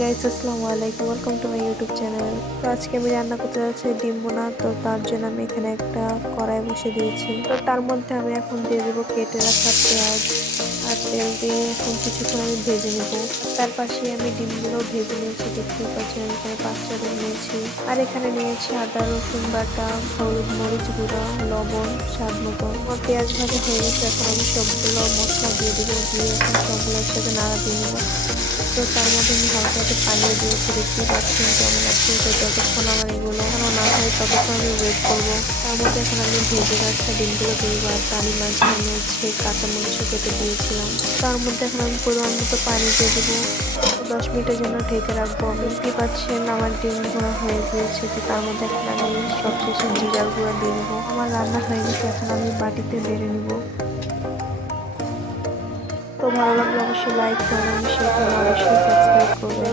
Guys, আসসালামু আলাইকুম, welcome to my YouTube channel. তো আজকে আমি রান্না করতে যাচ্ছি ডিম বোনা। তো তার জন্য আমি এখানে একটা কড়াই বসে দিয়েছি। তো তার মধ্যে আমি এখন দিয়ে দেবো কেটে রাখা পেঁয়াজ আর তেল দিয়ে এখন কিছুক্ষণ আমি ভেজে নেব। তার পাশে আমি ডিমগুলো ভেজে নিয়েছি, দেখতে পাচ্ছি আমি এখানে 5টা ডিম নিয়েছি। আর এখানে নিয়েছি আদা রসুন বাটা, হলুদ মরিচ গুঁড়া, লবণ স্বাদ মতো। আমার পেঁয়াজ ভাজা হয়ে গেছে, এখন আমি সবগুলো মশলা দিয়ে দেবো, দিয়ে এখন সবগুলোর সাথে নাড়া দিয়ে নেবো। তো তার মধ্যে আমি হালকা একটু পানিও দিয়েছি, দেখতেই পাচ্ছেন কেমন আছে। তো যতক্ষণ আমার এগুলো এখনো না হয় ততক্ষণ আমি ওয়েট করবো। তার মধ্যে এখন আমি ভেজে রাখা ডিমগুলো দিয়ে দেবো, আর তারই মাঝখানে হচ্ছে কাঁচামরিচও কেটে দিয়েছিলাম। তার মধ্যে এখন আমি পরিমাণ মতো পানি দিয়ে দেবো। 10 মিনিটের জন্য ঢেকে রাখবো। দেখতেই পাচ্ছেন আমার ডিম ভোনা হয়ে গিয়েছে। তো তার মধ্যে এখন আমি সবশেষে জিরার গুঁড়া দিয়ে দেবো। আমার রান্না হয়ে গেছে, এখন আমি বাটিতে বেড়ে নিব। তো ভালো লাগলে অবশ্যই লাইক করবেন, শেয়ার করবেন, অবশ্যই সাবস্ক্রাইব করবেন।